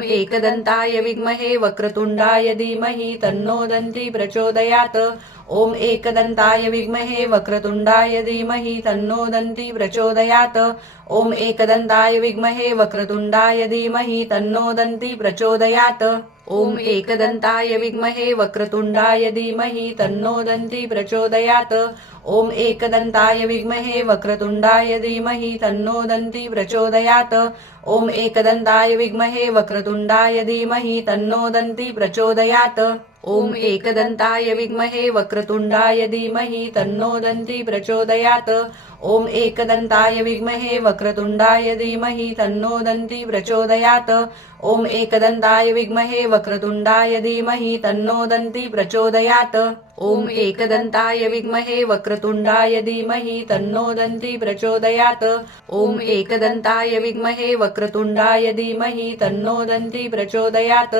ओम एकदन्ताय विद्महे वक्रतुण्डाय धीमहि तन्नो दन्ती प्रचोदयात्। ओम एकदन्ताय विद्महे वक्रतुण्डाय धीमहि तन्नो दन्ती प्रचोदयात्। ओम एकदन्ताय विद्महे वक्रतुण्डाय धीमहि तन्नो दन्ती प्रचोदयात्। ओम एकदन्ताय विद्महे वक्रतुण्डाय धीमहि तन्नो दन्ती प्रचोदयात्। ओम एकदन्ताय विद्महे वक्रतुण्डाय धीमहि तन्नो दन्ती प्रचोदयात्। ओम एकदन्ताय विद्महे वक्रतुण्डाय धीमहि तन्नो दन्ती प्रचोदयात्। ओम एकदन्ताय विद्महे वक्रतुण्डाय धीमहि तन्नो दन्ती प्रचोदयात्। ओम एकदन्ताय विद्महे वक्रतुण्डाय धीमहि तन्नो दन्ती प्रचोदयात्। ओम एकदन्ताय विद्महे वक्रतुण्डाय धीमहि तन्नो दन्ती प्रचोदयात्। ओम एकदन्ताय विद्महे वक्रतुण्डाय धीमहि तन्नो दन्ती प्रचोदयात्। ओम एकदन्ताय विद्महे वक्रतुण्डाय धीमहि तन्नो दन्ती प्रचोदयात्।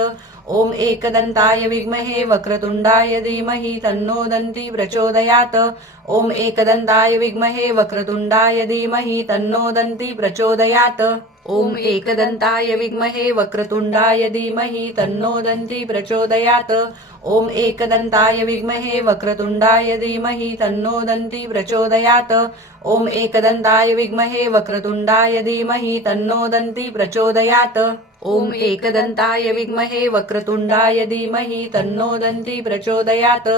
ओम एकदन्ताय विद्महे वक्रतुण्डाय धीमहि तन्नो दन्ती प्रचोदयात्। ओम एकदन्ताय विद्महे वक्रतुण्डाय धीमहि तन्नो दन्ती प्रचोदयात्। ओम एकदन्ताय विद्महे वक्रतुण्डाय धीमहि तन्नो दन्ती प्रचोदयात्। ओम एकदन्ताय विद्महे वक्रतुण्डाय धीमहि तन्नो दन्ती प्रचोदयात्। ओम एकदन्ताय विद्महे वक्रतुण्डाय धीमहि तन्नो दन्ती प्रचोदयात्। ओम एकदन्ताय विद्महे वक्रतुण्डाय धीमहि तन्नो दन्ती प्रचोदयात्। ओम एकदन्ताय विद्महे वक्रतुण्डाय धीमहि तन्नो दन्ती प्रचोदयात्।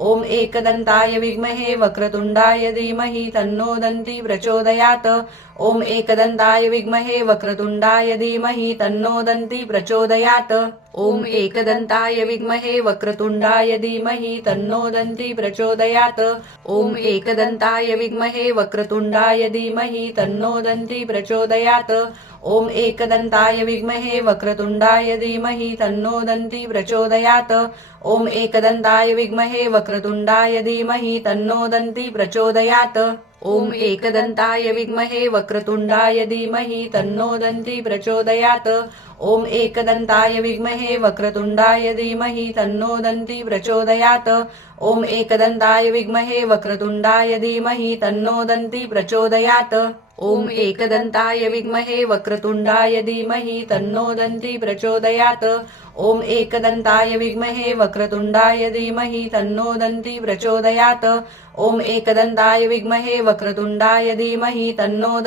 ओम एकदन्ताय विद्महे वक्रतुण्डाय धीमहि तन्नो दन्ती प्रचोदयात्। ओम एकदन्ताय विद्महे वक्रतुण्डाय धीमहि तन्नो दन्ती प्रचोदयात्। ओम एकदन्ताय विद्महे वक्रतुण्डाय धीमहि तन्नो दन्ती प्रचोदयात्। ओम एकदन्ताय विद्महे वक्रतुण्डाय धीमहि तन्नो दन्ती प्रचोदयात्। ओम एकदन्ताय विद्महे वक्रतुण्डाय धीमहि तन्नो दन्ती प्रचोदयात्। ओम एकदन्ताय विद्महे वक्रतुण्डाय धीमहि तन्नो दन्ती प्रचोदयात्। ओम एकदन्ताय विद्महे वक्रतुण्डाय धीमहि तन्नो दन्ती प्रचोदयात्। ओम एकदन्ताय विद्महे वक्रतुण्डाय धीमहि तन्नो दन्ती प्रचोदयात्। ओम एकदन्ताय विद्महे वक्रतुण्डाय धीमहि तन्नो दन्ती प्रचोदयात्। ओम एकदन्ताय विद्महे वक्रतुण्डाय धीमहि तन्नो दन्ती प्रचोदयात्। ओम एकदन्ताय विद्महे वक्रतुण्डाय धीमहि तन्नो दन्ती प्रचोदयात्। ओम एकदन्ताय विद्महे वक्रतुण्डाय धीमहि तन्नो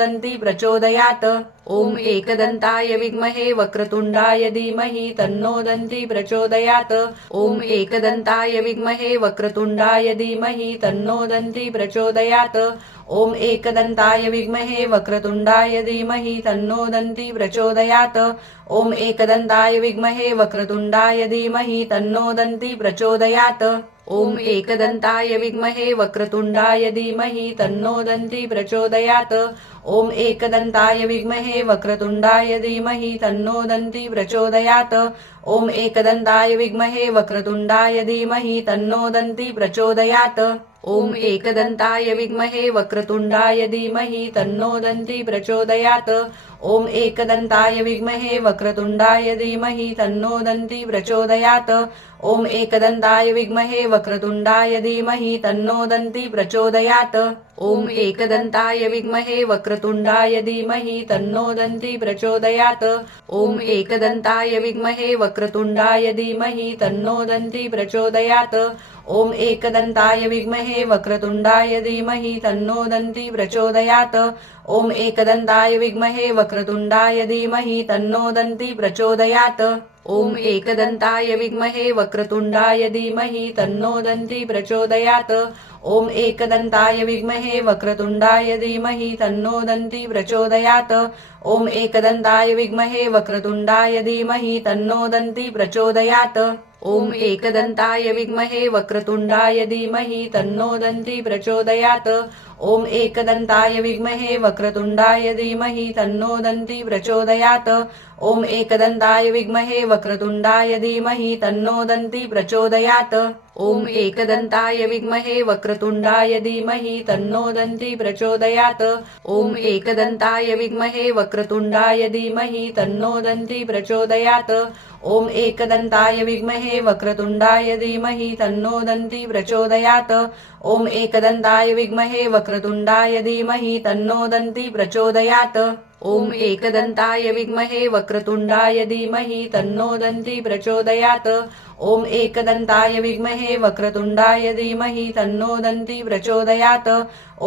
दन्ती प्रचोदयात्। ओम एकदन्ताय विद्महे वक्रतुण्डाय धीमहि तन्नो दन्ती प्रचोदयात्। ओम एकदन्ताय विद्महे वक्रतुण्डाय धीमहि तन्नो दन्ती प्रचोदयात्। ओम एकदन्ताय विद्महे वक्रतुण्डाय धीमहि तन्नो दन्ती प्रचोदयात्। ओम एकदन्ताय विद्महे वक्रतुण्डाय धीमहि तन्नो दन्ती प्रचोदयात्। ओम एकदन्ताय विद्महे वक्रतुण्डाय धीमहि तन्नो दन्ती प्रचोदयात्। ओम एकदन्ताय विद्महे वक्रतुण्डाय धीमहि तन्नो दन्ती प्रचोदयात्। ओम एकदन्ताय विद्महे वक्रतुण्डाय धीमहि तन्नो दन्ती प्रचोदयात्। ओम एकदन्ताय विद्महे वक्रतुण्डाय धीमहि तन्नो दन्ती प्रचोदयात्। ओम एकदन्ताय विद्महे वक्रतुण्डाय धीमहि तन्नो दन्ती प्रचोदयात्। ओम एकदन्ताय विद्महे वक्रतुण्डाय धीमहि तन्नो दन्ती प्रचोदयात्। ओम एकदन्ताय विद्महे वक्रतुण्डाय धीमहि तन्नो दन्ती प्रचोदयात्। ओम एकदन्ताय विद्महे वक्रतुण्डाय धीमहि तन्नो दन्ती प्रचोदयात्। ओम एकदन्ताय विद्महे वक्रतुण्डाय धीमहि तन्नो दन्ती प्रचोदयात्। ओम एकदन्ताय विद्महे वक्रतुण्डाय धीमहि तन्नो दन्ती प्रचोदयात्। ओम एकदन्ताय विद्महे वक्रतुण्डाय धीमहि तन्नो दन्ती प्रचोदयात्। ओम एकदन्ताय विद्महे वक्रतुण्डाय धीमहि तन्नो दन्ती प्रचोदयात्। ओम एकदन्ताय विद्महे वक्रतुण्डाय धीमहि तन्नो दन्ती प्रचोदयात्। ओम एकदन्ताय विद्महे वक्रतुण्डाय धीमहि तन्नो दन्ती प्रचोदयात्। ओम एकदन्ताय विद्महे वक्रतुण्डाय धीमहि तन्नो दन्ती प्रचोदयात्। ओम एकदन्ताय विद्महे वक्रतुण्डाय धीमहि तन्नो दन्ती प्रचोदयात्। ओम एकदन्ताय विद्महे वक्रतुण्डाय धीमहि तन्नो दन्ती प्रचोदयात्। ॐ एकदन्ताय विद्महे वक्रतुण्डाय धीमहि तन्नो दन्ती प्रचोदयात् ॐ एकदन्ताय विद्महे वक्रतुण्डाय धीमहि तन्नो दन्ती प्रचोदयात् ॐ एकदन्ताय विद्महे वक्रतुण्डाय धीमहि तन्नो दन्ती प्रचोदयात् ॐ एकदन्ताय विद्महे वक्रतुण्डाय धीमहि तन्नो दन्ती प्रचोदयात्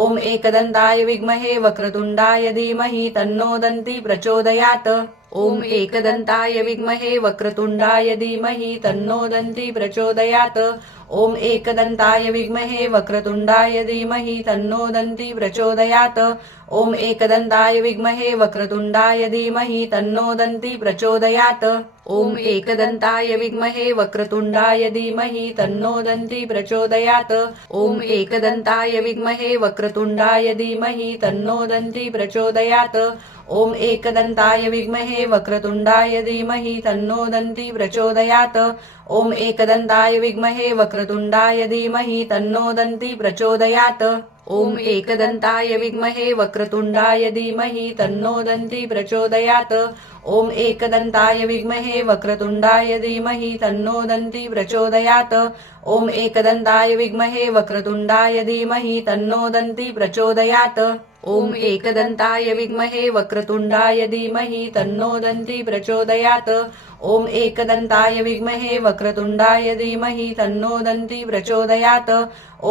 ॐ एकदन्ताय विद्महे वक्रतुण्डाय धीमहि तन्नो दन्ती प्रचोदयात् ॐ एकदन्ताय विद्महे वक्रतुण्डाय धीमहि तन्नो दन्ती प्रचोदयात् ॐ एकदन्ताय विद्महे वक्रतुण्डाय धीमहि तन्नो दन्ती प्रचोदयात् ॐ एकदन्ताय विद्महे वक्रतुण्डाय धीमहि तन्नो दन्ती प्रचोदयात् ॐ एकदन्ताय विद्महे वक्रतुण्डाय धीमहि तन्नो दन्ती प्रचोदयात् ॐ एकदन्ताय विद्महे वक्रतुण्डाय धीमहि तन्नो दन्ती प्रचोदयात् ॐ एकदन्ताय विद्महे वक्रतुण्डाय धीमहि तन्नो दन्ती प्रचोदयात् ॐ एकदन्ताय विद्महे वक्रतुण्डाय धीमहि तन्नो दन्ती प्रचोदयात् ॐ एकदन्ताय विद्महे वक्रतुण्डाय धीमहि तन्नो दन्ती प्रचोदयात् ॐ एकदन्ताय विद्महे वक्रतुण्डाय धीमहि तन्नो दन्ती प्रचोदयात् ॐ एकदन्ताय विद्महे वक्रतुण्डाय धीमहि तन्नो दन्ती प्रचोदयात् ॐ एकदन्ताय विद्महे वक्रतुण्डाय धीमहि तन्नो दन्ती प्रचोदयात् ॐ एकदन्ताय विद्महे वक्रतुण्डाय धीमहि तन्नो दन्ती प्रचोदयात् ॐ एकदन्ताय विद्महे वक्रतुण्डाय धीमहि तन्नो दन्ती प्रचोदयात्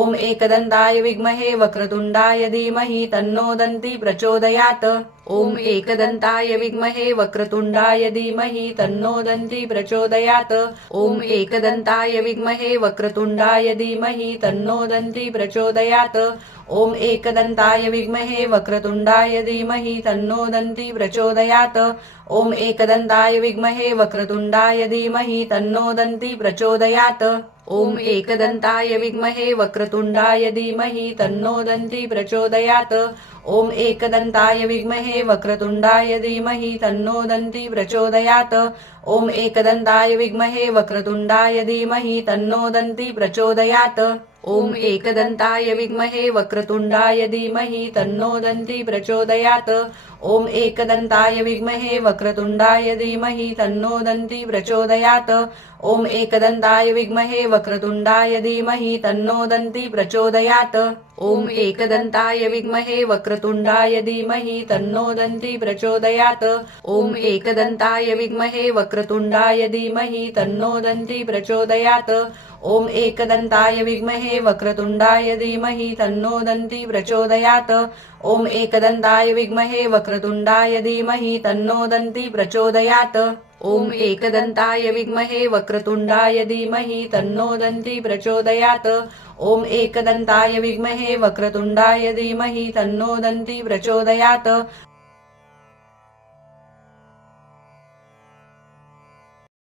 ॐ एकदन्ताय विद्महे वक्रतुण्डाय धीमहि तन्नो दन्ती प्रचोदयात् ॐ एकदन्ताय विद्महे वक्रतुण्डाय धीमहि तन्नो दन्ती प्रचोदयात् ॐ एकदन्ताय विद्महे वक्रतुण्डाय धीमहि तन्नो दन्ती प्रचोदयात् ॐ एकदन्ताय विद्महे वक्रतुण्डाय धीमहि तन्नो दन्ती प्रचोदयात् ॐ एकदन्ताय विद्महे वक्रतुण्डाय धीमहि तन्नो दन्ती प्रचोदयात् ॐ एकदन्ताय विद्महे वक्रतुण्डाय धीमहि तन्नो दन्ती प्रचोदयात् ॐ एकदन्ताय विद्महे वक्रतुण्डाय धीमहि तन्नो दन्ती प्रचोदयात् ॐ एकदन्ताय विद्महे वक्रतुण्डाय धीमहि तन्नो दन्ती प्रचोदयात् ॐ एकदन्ताय विद्महे वक्रतुण्डाय धीमहि तन्नो दन्ती प्रचोदयात् ॐ एकदन्ताय विद्महे वक्रतुण्डाय धीमहि तन्नो दन्ती प्रचोदयात् ॐ एकदन्ताय विद्महे वक्रतुण्डाय धीमहि तन्नो दन्ती प्रचोदयात् ॐ एकदन्ताय विद्महे वक्रतुण्डाय धीमहि तन्नो दन्ती प्रचोदयात् ॐ एकदन्ताय विद्महे वक्रतुण्डाय धीमहि तन्नो दन्ती प्रचोदयात् ॐ एकदन्ताय विद्महे वक्रतुण्डाय धीमहि तन्नो दन्ती प्रचोदयात् ॐ एकदन्ताय विद्महे वक्रतुण्डाय धीमहि तन्नो दन्ती प्रचोदयात् ॐ एकदन्ताय विद्महे वक्रतुण्डाय धीमहि तन्नो दन्ती प्रचोदयात्